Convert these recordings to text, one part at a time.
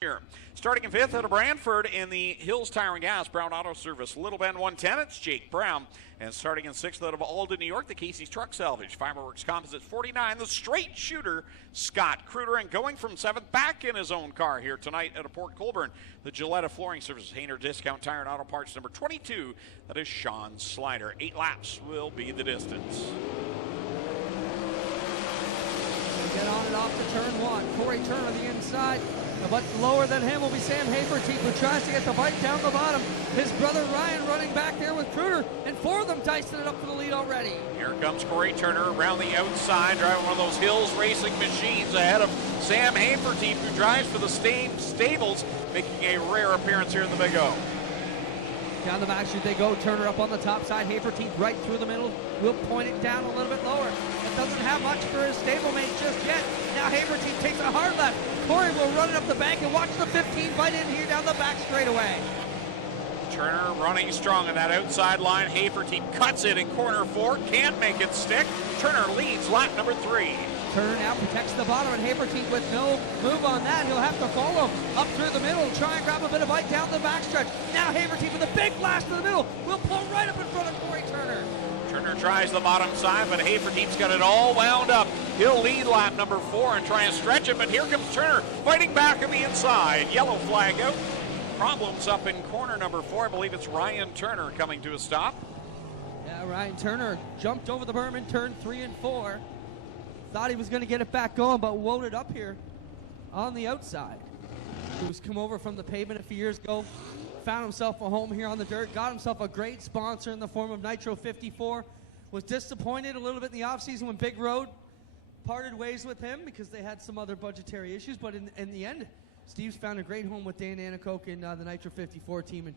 Here. Starting in fifth out of Brantford in the Hills Tire and Gas Brown Auto Service Little Bend 110, it's Jake Brown. And starting in sixth out of Alden, New York, the Casey's Truck Salvage Fiberworks Composites 49, the straight shooter Scott Kruder. And going from seventh back in his own car here tonight at a Port Colborne, the Gillette Flooring Services Hainer Discount Tire and Auto Parts number 22, that is Sean Slider. 8 laps will be the distance. Get on and off to turn one. Corey Turner on the inside. But lower than him will be Sam Haferteep, who tries to get the bike down the bottom. His brother Ryan running back there with Kruder, and four of them dicing it up for the lead already. Here comes Corey Turner around the outside, driving one of those Hills racing machines ahead of Sam Haferteep, who drives for the stables, making a rare appearance here in the Big O. Down the back chute they go. Turner up on the top side. Haferteep right through the middle. We'll point it down a little bit lower. It doesn't have much for his stablemate just yet. Now Haferteep takes a hard left. Corey will run it up the bank and watch the 15 bite in here down the back straightaway. Turner running strong on that outside line. Haferteep cuts it in corner 4. Can't make it stick. Turner leads lap number 3. Turner now protects the bottom, and Haferteep with no move on that. He'll have to follow up through the middle, try and grab a bit of bite down the backstretch. Now Haferteep with a big blast to the middle will pull right up in front of Corey Turner. Turner tries the bottom side, but Haferteep's got it all wound up. He'll lead lap number 4 and try and stretch it, but here comes Turner fighting back on the inside. Yellow flag out. Problems up in corner number 4. I believe it's Ryan Turner coming to a stop. Yeah, Ryan Turner jumped over the berm in turn 3 and 4. Thought he was going to get it back going, but loaded up here on the outside. Who's come over from the pavement a few years ago, found himself a home here on the dirt, got himself a great sponsor in the form of Nitro 54. Was disappointed a little bit in the offseason when Big Road parted ways with him because they had some other budgetary issues, but in the end, Steve's found a great home with Dan Anacoke and the Nitro 54 team, and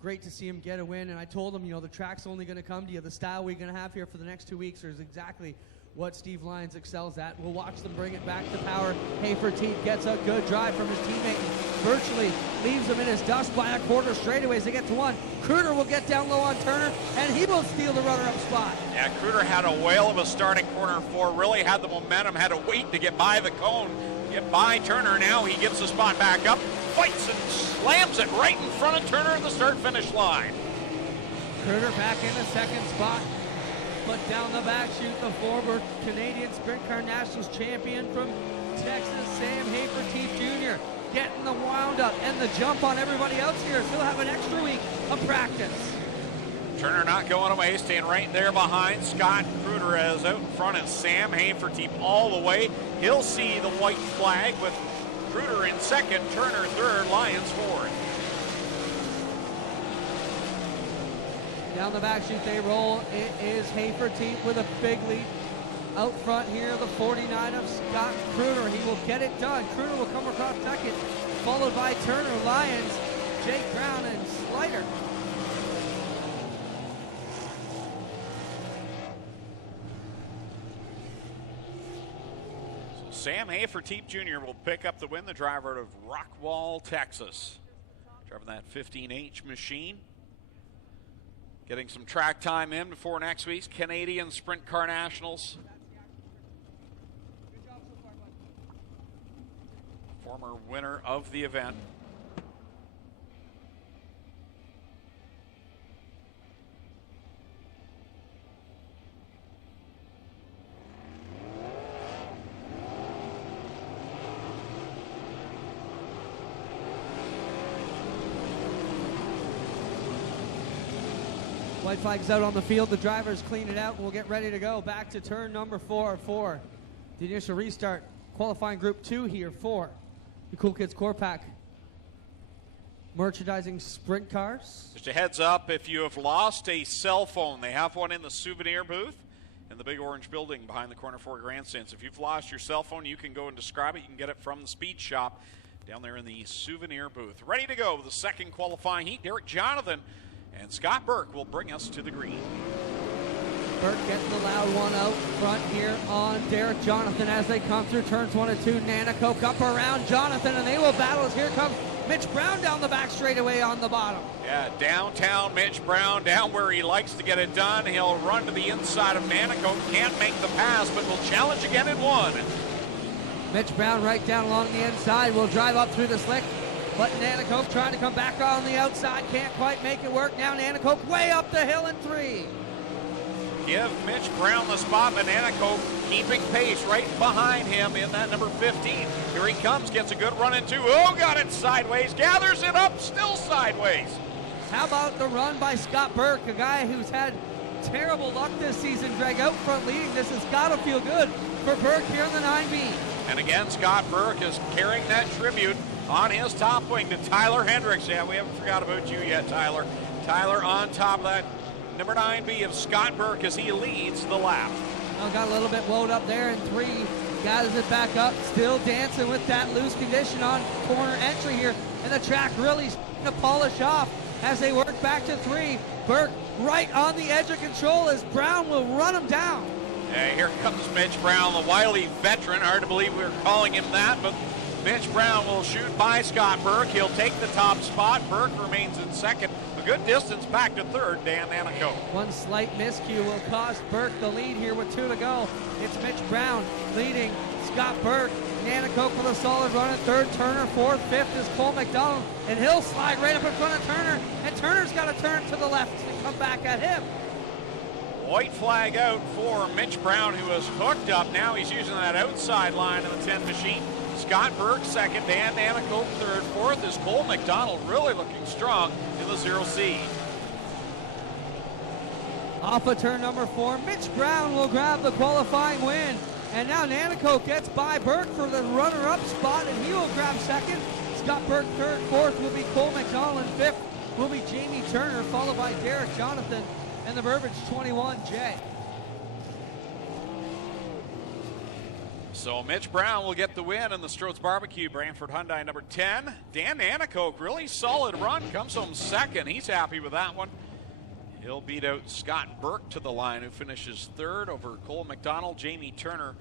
great to see him get a win. And I told him, you know, the track's only going to come to you. The style we're going to have here for the next 2 weeks is exactly what Steve Lyons excels at. We'll watch them bring it back to power. Haferteep gets a good drive from his teammate and virtually leaves him in his dust by a quarter straightaway as they get to 1. Kruder will get down low on Turner, and he will steal the runner-up spot. Yeah, Kruder had a whale of a start at corner 4, really had the momentum, had to wait to get by the cone, get by Turner. Now he gives the spot back up, fights and slams it right in front of Turner at the start-finish line. Kruder back in the second spot. But down the back chute, the former Canadian Sprintcar Nationals champion from Texas, Sam Haferteep Jr. getting the wound up and the jump on everybody else here. He'll have an extra week of practice. Turner not going away, staying right there behind Scott Kruder, as out in front is Sam Haferteep all the way. He'll see the white flag with Kruder in second, Turner third, Lyons fourth. Down the back chute they roll. It is Haferteep with a big lead. Out front here, the 49 of Scott Kruder. He will get it done. Kruder will come across second, followed by Turner, Lyons, Jake Brown, and Slider. So Sam Haferteep Jr. will pick up the win, the driver out of Rockwall, Texas. Driving that 15H machine. Getting some track time in before next week's Canadian Sprintcar Nationals. Former winner of the event. White flag's out on the field. The drivers clean it out, and we'll get ready to go. Back to turn number 4 for the initial restart. Qualifying group 2 here for the Cool Kids Core Pack. Merchandising sprint cars. Just a heads up, if you have lost a cell phone, they have one in the souvenir booth in the big orange building behind the corner 4 grandstands. If you've lost your cell phone, you can go and describe it. You can get it from the speed shop down there in the souvenir booth. Ready to go, the second qualifying heat. Derek Jonathan and Scott Burke will bring us to the green. Burke getting the loud one out front here on Derek Jonathan as they come through turns 1 and 2. Nanacoke up around Jonathan, and they will battle as here comes Mitch Brown down the back straightaway on the bottom. Yeah, downtown Mitch Brown, down where he likes to get it done. He'll run to the inside of Nanacoke, can't make the pass, but will challenge again in 1. Mitch Brown right down along the inside will drive up through the slick. But Nanacoke trying to come back on the outside. Can't quite make it work. Now Nanacoke way up the hill in 3. Give Mitch Brown the spot, but Nanacoke keeping pace right behind him in that number 15. Here he comes, gets a good run in 2. Oh, got it sideways, gathers it up, still sideways. How about the run by Scott Burke, a guy who's had terrible luck this season, Greg, out front leading. This has got to feel good for Burke here in the 9B. And again, Scott Burke is carrying that tribute on his top wing to Tyler Hendricks. Yeah, we haven't forgot about you yet, Tyler. Tyler on top of that number 9B of Scott Burke as he leads the lap. Well, got a little bit woed up there in 3. Gathers it back up, still dancing with that loose condition on corner entry here. And the track really starting to polish off as they work back to 3. Burke right on the edge of control as Brown will run him down. Hey, here comes Mitch Brown, the wily veteran. Hard to believe we're calling him that, but Mitch Brown will shoot by Scott Burke. He'll take the top spot. Burke remains in second. A good distance back to third, Dan Nanacoke. One slight miscue will cost Burke the lead here with 2 to go. It's Mitch Brown leading Scott Burke. Nanacoke with a solid run at 3rd. Turner 4th. 5th is Cole McDonald. And he'll slide right up in front of Turner. And Turner's got to turn to the left and come back at him. White flag out for Mitch Brown, who is hooked up. Now he's using that outside line of the 10 machine. Scott Burke second, Dan Nanacoke third. 4th is Cole McDonald, really looking strong in the 0C. Off of turn number 4, Mitch Brown will grab the qualifying win. And now Nanacoke gets by Burke for the runner-up spot, and he will grab second. Scott Burke third. 4th will be Cole McDonald, and 5th will be Jamie Turner, followed by Derek Jonathan and the Burbage 21J. So Mitch Brown will get the win in the Stroh's Barbecue, Brantford Hyundai number 10. Dan Nanacoke, really solid run, comes home second. He's happy with that one. He'll beat out Scott Burke to the line, who finishes 3rd over Cole McDonald, Jamie Turner,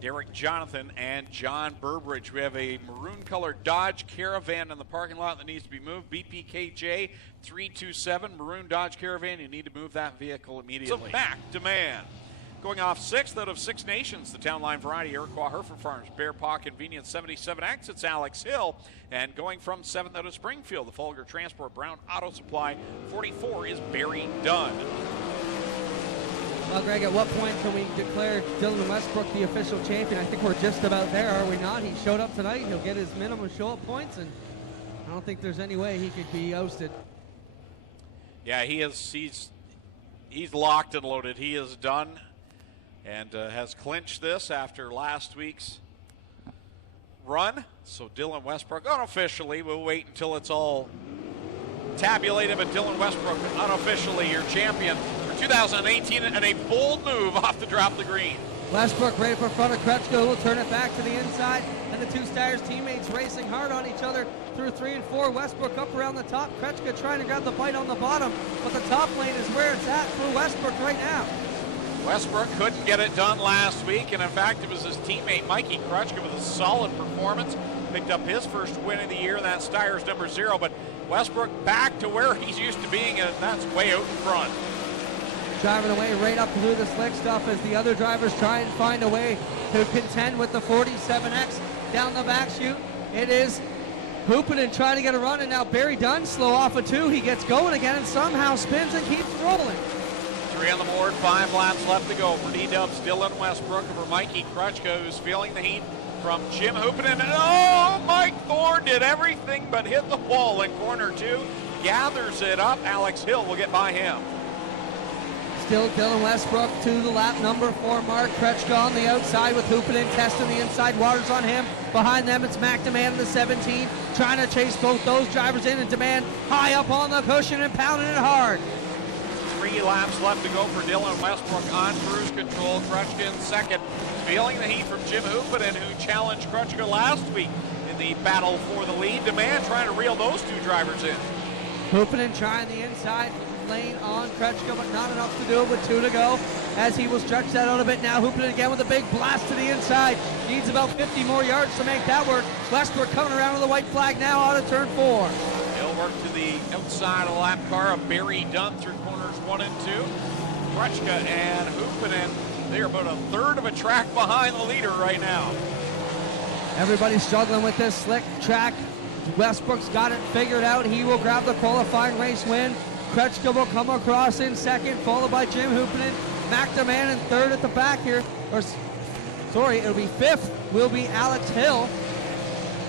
Derek Jonathan, and John Burbridge. We have a maroon-colored Dodge Caravan in the parking lot that needs to be moved. BPKJ 327, maroon Dodge Caravan. You need to move that vehicle immediately. So back to man. Going off 6th out of 6 Nations, the Town Line Variety, Iroquois Hereford Farms, Bear Paw Convenience 77X, it's Alex Hill. And going from 7th out of Springfield, the Folger Transport Brown Auto Supply 44 is Barry Dunn. Well, Greg, at what point can we declare Dylan Westbrook the official champion? I think we're just about there, are we not? He showed up tonight. He'll get his minimum show-up points, and I don't think there's any way he could be ousted. Yeah, he is. He's locked and loaded. He is done and has clinched this after last week's run. So Dylan Westbrook, unofficially, we'll wait until it's all tabulated, but Dylan Westbrook, unofficially your champion for 2018, and a bold move off the drop the green. Westbrook right up in front of Kretschko, will turn it back to the inside, and the 2 Styres teammates racing hard on each other through 3 and 4. Westbrook up around the top, Kretschko trying to grab the bite on the bottom, but the top lane is where it's at for Westbrook right now. Westbrook couldn't get it done last week, and in fact it was his teammate Mikey Kretschko with a solid performance. Picked up his first win of the year, and that's Styres number 0, but Westbrook back to where he's used to being, and that's way out in front. Driving away right up through the slick stuff as the other drivers try and find a way to contend with the 47X down the back chute. It is Hoopinen trying to get a run, and now Barry Dunn slow off of 2. He gets going again and somehow spins and keeps rolling. 3 on the board, 5 laps left to go for D-Dubs, Dylan Westbrook over Mikey Kretschko, who's feeling the heat from Jim Hoopinen. And oh, Mike Thorne did everything but hit the wall in corner 2. Gathers it up. Alex Hill will get by him. Still Dylan Westbrook to the lap number 4 mark. Kretschko on the outside with Hoopinen testing the inside waters on him. Behind them it's Mac Demand in the 17, trying to chase both those drivers in, and Demand high up on the cushion and pounding it hard. 3 laps left to go for Dylan Westbrook on cruise control. Kretschko in second, feeling the heat from Jim Hoopinen, who challenged Kretschko last week in the battle for the lead. Demand trying to reel those 2 drivers in. Hoopinen trying the inside lane on Kretschko, but not enough to do it with 2 to go. As he will stretch that out a bit now. Hoopinen again with a big blast to the inside. Needs about 50 more yards to make that work. Westbrook coming around with a white flag now out of turn 4. He'll work to the outside of the lap car of Barry Dunn through corners 1 and 2. Kretschko and Hoopinen, they're about a third of a track behind the leader right now. Everybody's struggling with this slick track. Westbrook's got it figured out. He will grab the qualifying race win. Kretschka will come across in second, followed by Jim Hoopinen. McDeman in third at the back here. It'll be fifth will be Alex Hill.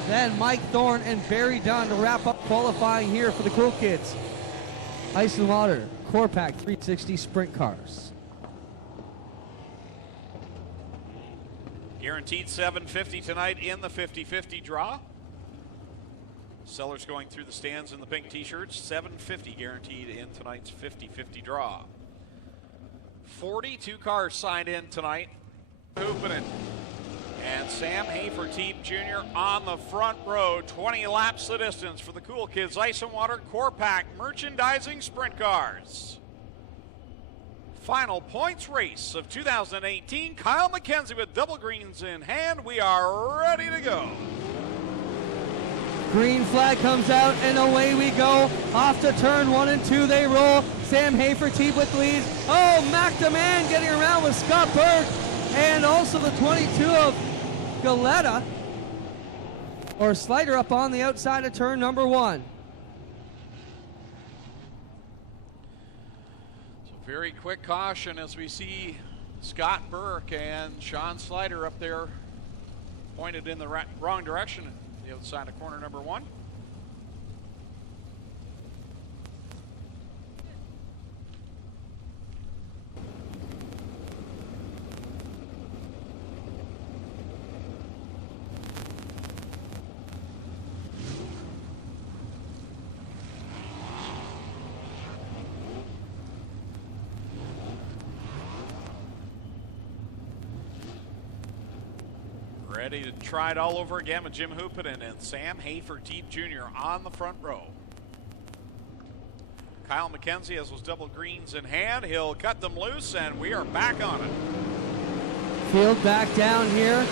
Then Mike Thorne and Barry Dunn to wrap up qualifying here for the Cool Kids. Ice and Water, Core Pack 360 Sprint Cars. Guaranteed $750 tonight in the 50-50 draw. Sellers going through the stands in the pink t-shirts. $750 guaranteed in tonight's 50-50 draw. 42 cars signed in tonight. Hoopinen and Sam Haferteep Jr. on the front row. 20 laps the distance for the Cool Kids Ice and Water Core Pack Merchandising Sprint Cars. Final points race of 2018. Kyle McKenzie with double greens in hand. We are ready to go. Green flag comes out and away we go. Off to turn 1 and 2 they roll. Sam Haferteep with lead. Oh, McDeman getting around with Scott Berg. And also the 22 of Galetta. Or Slider up on the outside of turn number 1. Very quick caution as we see Scott Burke and Sean Slider up there pointed in the wrong direction at the outside of corner number 1. Ready to try it all over again with Jim Hoopinen and Sam Haferteep Jr. on the front row. Kyle McKenzie has those double greens in hand. He'll cut them loose, and we are back on it. Field back down here.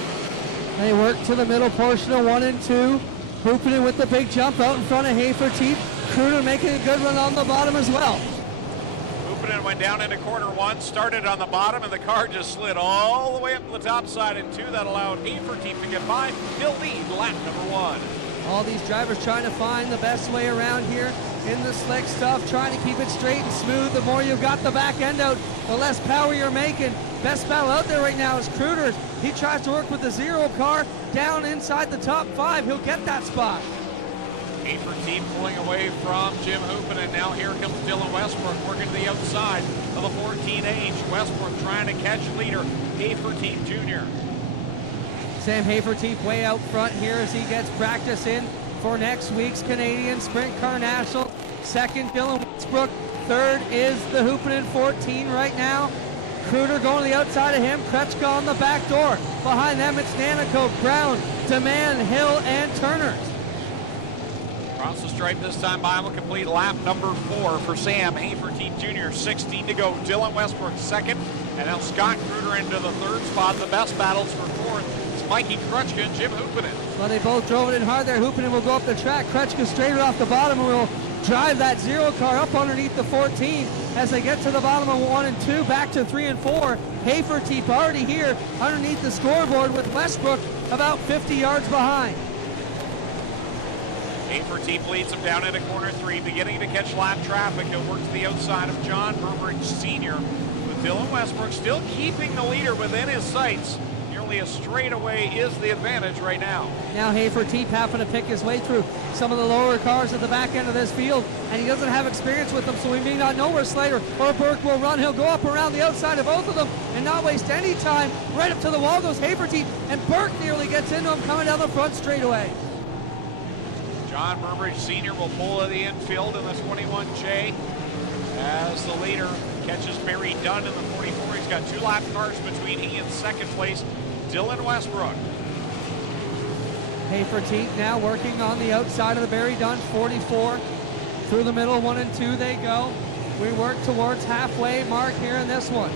They work to the middle portion of 1 and 2. Hoopinen with the big jump out in front of Haferteep. Kruder making a good run on the bottom as well. Hoopinen went down into corner 1, started on the bottom, and the car just slid all the way up to the top side in 2. That allowed Haferteep to get by. He'll lead lap number 1. All these drivers trying to find the best way around here in the slick stuff, trying to keep it straight and smooth. The more you've got the back end out, the less power you're making. Best battle out there right now is Kruder. He tries to work with the 0 car down inside the top 5. He'll get that spot. Haferteep pulling away from Jim Hoopinen. Now here comes Dylan Westbrook working to the outside of the 14H. Westbrook trying to catch leader Haferteep Jr. Sam Haferteep way out front here as he gets practice in for next week's Canadian Sprint Car National. Second, Dylan Westbrook. Third is the Hoopinen 14 right now. Kruder going to the outside of him. Kretschka on the back door. Behind them, it's Nanico, Brown, DeMann, Hill, and Turner. Across the stripe this time by will complete lap number 4 for Sam Haferteep Jr. 16 to go. Dylan Westbrook second, and now Scott Kruder into the 3rd spot. The best battles for 4th. It's Mikey Kretschka and Jim Hoopinen. Well, they both drove it in hard there. Hoopinen will go up the track. Kretschka straight off the bottom and will drive that 0 car up underneath the 14 as they get to the bottom of 1 and 2, back to 3 and 4. Haferteep already here underneath the scoreboard with Westbrook about 50 yards behind. Haferteep leads him down into corner 3, beginning to catch lap traffic. He'll work to the outside of John Burbridge Sr. with Dylan Westbrook still keeping the leader within his sights. Nearly a straightaway is the advantage right now. Now Haferteep having to pick his way through some of the lower cars at the back end of this field, and he doesn't have experience with them, so we may not know where Slater or Burke will run. He'll go up around the outside of both of them and not waste any time. Right up to the wall goes Haferteep, and Burke nearly gets into him coming down the front straightaway. John Burbridge Sr. will pull to the infield in the 21J as the leader catches Barry Dunn in the 44. He's got 2 lap cars between he and second place, Dylan Westbrook. Haferteep now working on the outside of the Barry Dunn 44. Through the middle, 1 and 2 they go. We work towards halfway mark here in this one.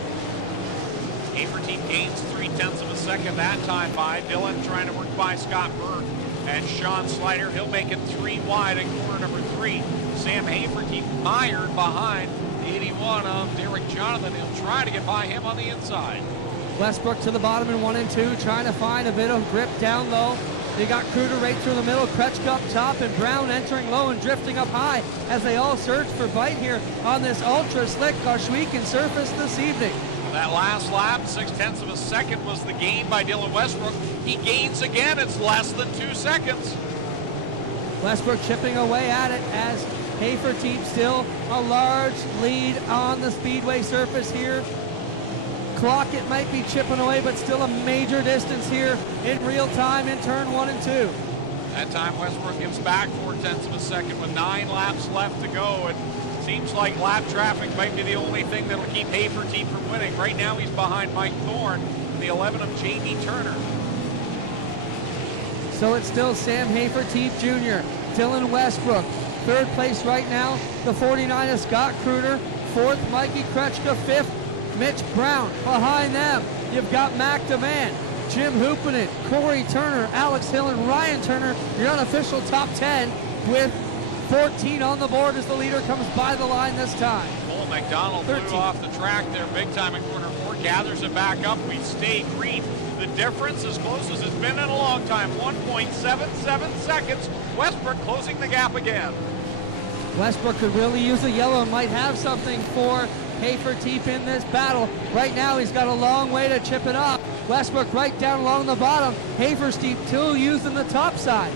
Haferteep gains 0.3 of a second that time by Dylan, trying to work by Scott Burke and Sean Slider. He'll make it 3 wide in corner number 3. Sam Haferteep mired behind the 81 of Derek Jonathan. He'll try to get by him on the inside. Westbrook to the bottom in 1 and 2, trying to find a bit of grip down low. You got Kruder right through the middle, Kretschka up top, and Brown entering low and drifting up high as they all search for bite here on this ultra slick Goshwekan surface this evening. That last lap, 0.6 of a second was the gain by Dylan Westbrook. He gains again, it's less than 2 seconds. Westbrook chipping away at it as Haferteep still a large lead on the speedway surface here. Clock it might be chipping away, but still a major distance here in real time in turn 1 and 2. That time Westbrook gives back 0.4 of a second with 9 laps left to go. It seems like lap traffic might be the only thing that'll keep Haferteep from winning. Right now he's behind Mike Thorne in the 11 of J.D. Turner. So it's still Sam Haferteep Jr., Dylan Westbrook. Third place right now, the 49 is Scott Kruder. Fourth, Mikey Kretschka. Fifth, Mitch Brown. Behind them, you've got Mac Demand, Jim Hoopanen, Corey Turner, Alex Hill, and Ryan Turner. Your unofficial top 10 with 14 on the board as the leader comes by the line this time. Cole McDonald flew off the track there big time in corner 4, gathers it back up. We stay green. The difference as close as it's been in a long time, 1.77 seconds. Westbrook closing the gap again. Westbrook could really use a yellow and might have something for Haferteep in this battle. Right now he's got a long way to chip it up. Westbrook right down along the bottom. Haferteep still using the top side.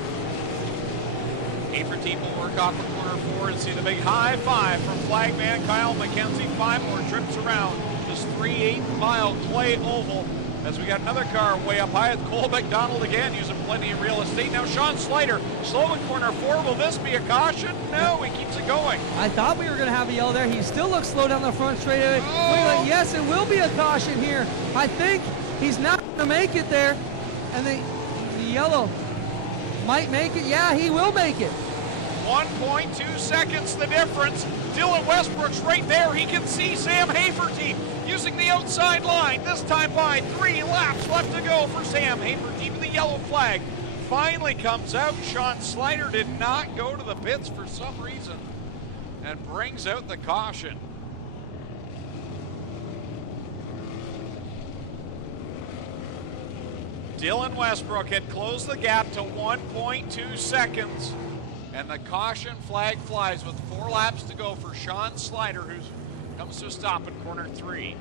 Haferteep will work off of corner 4 and see the big high five from flagman Kyle McKenzie. 5 more trips around this 3/8-mile clay oval. As we got another car way up high, Cole McDonald again using plenty of real estate. Now Sean Slider, slow in corner 4. Will this be a caution? No, he keeps it going. I thought we were going to have a yellow there. He still looks slow down the front straightaway. Oh. Yes, it will be a caution here. I think he's not going to make it there. And the yellow might make it. Yeah, he will make it. 1.2 seconds the difference. Dylan Westbrook's right there. He can see Sam Haferteep using the outside line. This time by 3 laps left to go for Sam Haferteep. The yellow flag finally comes out. Sean Slider did not go to the pits for some reason and brings out the caution. Dylan Westbrook had closed the gap to 1.2 seconds. And the caution flag flies with 4 laps to go for Sean Slider, who comes to a stop in corner 3.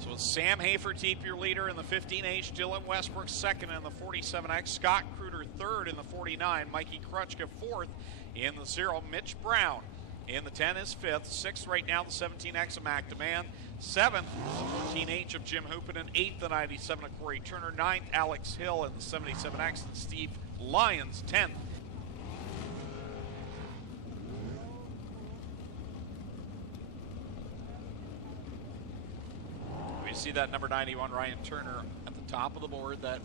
So it's Sam Haferteep, your leader in the 15H, Dylan Westbrook second in the 47X, Scott Kruder third in the 49, Mikey Kretschka fourth in the 0, Mitch Brown in the 10 is 5th, 6th right now the 17X of Mac Demand, 7th the 14H of Jim Hoopanen, 8th the 97 of Corey Turner, 9th Alex Hill in the 77X, and Steve Lyons 10th. We see that number 91 Ryan Turner at the top of the board. That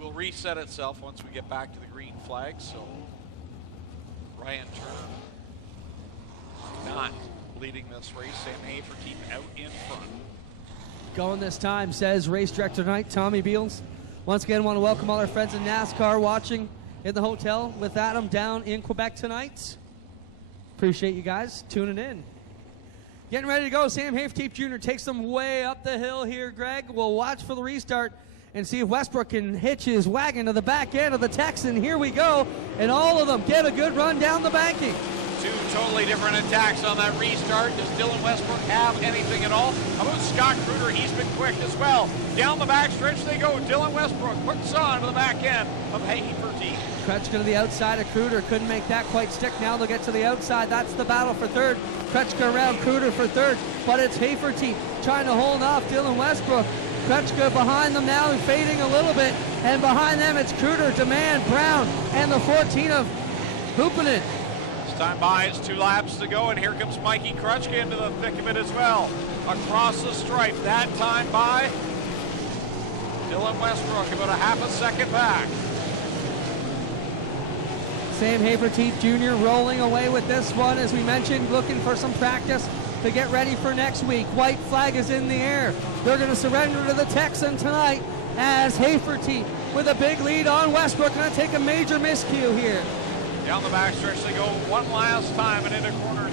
will reset itself once we get back to the green flag. So Ryan Turner not leading this race. Sam Haferteep out in front. Going this time, says race director tonight, Tommy Beals. Once again, want to welcome all our friends in NASCAR watching in the hotel with Adam down in Quebec tonight. Appreciate you guys tuning in. Getting ready to go. Sam Haferteep Jr. takes them way up the hill here, Greg. We'll watch for the restart and see if Westbrook can hitch his wagon to the back end of the Texan. Here we go. And all of them get a good run down the banking. 2 totally different attacks on that restart. Does Dylan Westbrook have anything at all? How about Scott Kruder? He's been quick as well. Down the backstretch they go. Dylan Westbrook hooks on to the back end of Haferteep. Kretschka to the outside of Kruder. Couldn't make that quite stick. Now they'll get to the outside. That's the battle for third. Kretschka around Kruder for third. But it's Haferteep trying to hold off Dylan Westbrook. Kretschka behind them now and fading a little bit. And behind them it's Kruder, Demand, Brown, and the 14 of Hoopanen. Time by is 2 laps to go, and here comes Mikey Kretschka into the thick of it as well. Across the stripe, that time by Dylan Westbrook, about a half a second back. Sam Haferteep Jr. rolling away with this one, as we mentioned, looking for some practice to get ready for next week. White flag is in the air. They're going to surrender to the Texan tonight as Haferteep with a big lead on Westbrook. Going to take a major miscue here. Down the backstretch they go one last time and into corner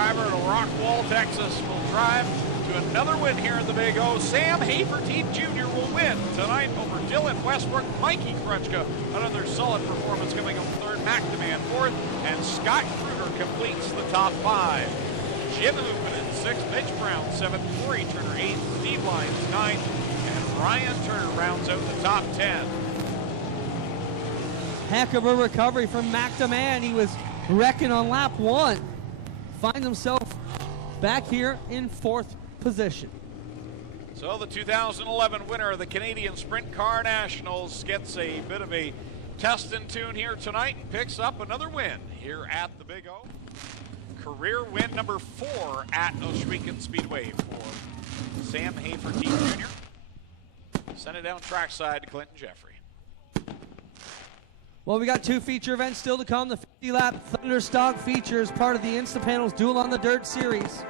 driver to Rockwall, Texas, will drive to another win here in the Big O. Sam Haferteeth Jr. will win tonight over Dylan Westbrook. Mikey Krutchka, another solid performance coming up third. McNamara fourth, and Scott Kruger completes the top 5. Jim Hoopen in 6th, Mitch Brown 7th, Corey Turner 8th, Steve Lyons 9th, and Ryan Turner rounds out the top 10. Heck of a recovery from McNamara. He was wrecking on lap 1. Finds himself back here in 4th position. So the 2011 winner of the Canadian Sprint Car Nationals gets a bit of a test and tune here tonight and picks up another win here at the Big O. Career win number 4 at Ohsweken Speedway for Sam Haferteeth Jr. Send it down trackside to Clinton Jeffrey. Well, we got 2 feature events still to come. The 50-lap Thunderstock feature is part of the Instapanels Duel on the Dirt series.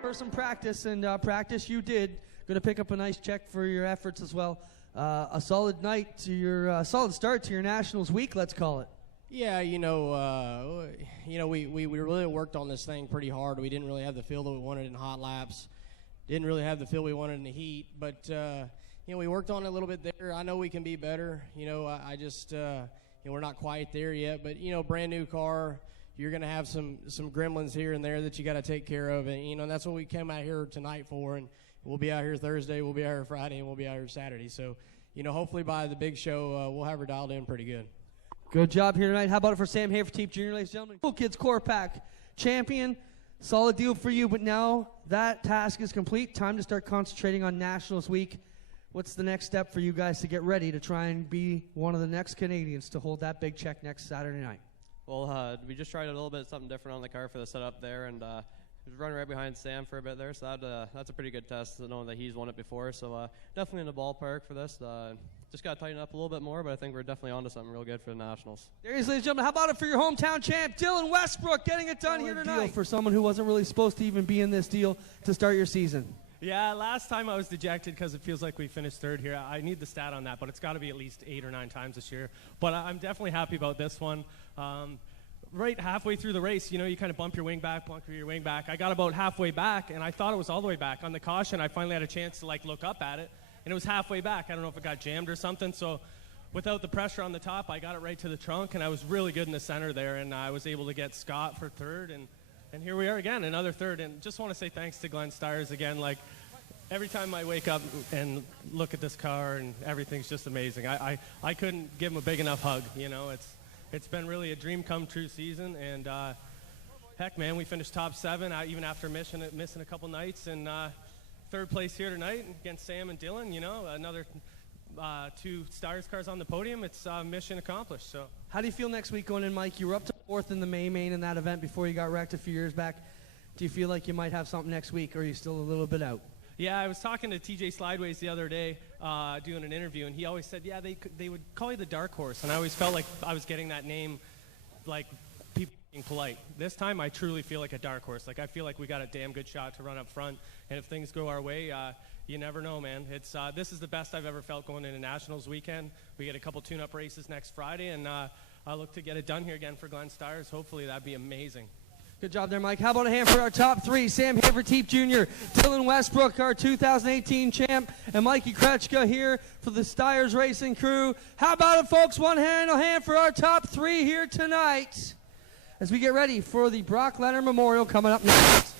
For some practice, and practice you did. Going to pick up a nice check for your efforts as well. A solid night to your solid start to your Nationals week, let's call it. Yeah, we really worked on this thing pretty hard. We didn't really have the feel that we wanted in hot laps. Didn't really have the feel we wanted in the heat, but we worked on it a little bit there. I know we can be better. I just we're not quite there yet, but brand new car. You're going to have some gremlins here and there that you got to take care of, and that's what we came out here tonight for. And we'll be out here Thursday, we'll be out here Friday, and we'll be out here Saturday. So, hopefully by the big show, we'll have her dialed in pretty good. Good job here tonight. How about it for Sam Haferteeth Jr., ladies and gentlemen? Cool Kids Core Pack champion. Solid deal for you, but now that task is complete. Time to start concentrating on Nationals week. What's the next step for you guys to get ready to try and be one of the next Canadians to hold that big check next Saturday night? Well, we just tried a little bit something different on the car for the setup there, and was running right behind Sam for a bit there, so that's a pretty good test, knowing that he's won it before. So definitely in the ballpark for this. Just got to tighten up a little bit more, but I think we're definitely onto something real good for the Nationals. There he is, ladies and gentlemen. How about it for your hometown champ, Dylan Westbrook, getting it done here tonight? Deal for someone who wasn't really supposed to even be in this deal to start your season. Yeah, last time I was dejected because it feels like we finished 3rd here. I need the stat on that, but it's got to be at least 8 or 9 times this year. But I'm definitely happy about this one. Right halfway through the race, you kind of bump your wing back. I got about halfway back, and I thought it was all the way back. On the caution, I finally had a chance to, look up at it, and it was halfway back. I don't know if it got jammed or something, so without the pressure on the top, I got it right to the trunk, and I was really good in the center there, and I was able to get Scott for 3rd, and here we are again, another 3rd. And just want to say thanks to dmstyres again. Every time I wake up and look at this car, and everything's just amazing. I couldn't give him a big enough hug, It's been really a dream come true season, and heck, man, we finished top 7 even after missing a couple nights, and 3rd place here tonight against Sam and Dylan. Another 2 Stars cars on the podium. It's mission accomplished. So, how do you feel next week going in, Mike? You were up to 4th in the main in that event before you got wrecked a few years back. Do you feel like you might have something next week, or are you still a little bit out? Yeah, I was talking to TJ Slideways the other day, doing an interview, and he always said, yeah, they would call you the dark horse, and I always felt like I was getting that name, people being polite. This time, I truly feel like a dark horse. I feel like we got a damn good shot to run up front, and if things go our way, you never know, man. This is the best I've ever felt going into Nationals weekend. We get a couple tune-up races next Friday, and I look to get it done here again for dmstyres. Hopefully, that'd be amazing. Good job there, Mike. How about a hand for our top 3? Sam Haferteeth Jr., Dylan Westbrook, our 2018 champ, and Mikey Krutchka here for the Styres Racing crew. How about it, folks? One hand for our top 3 here tonight as we get ready for the Brock Leonard Memorial coming up next.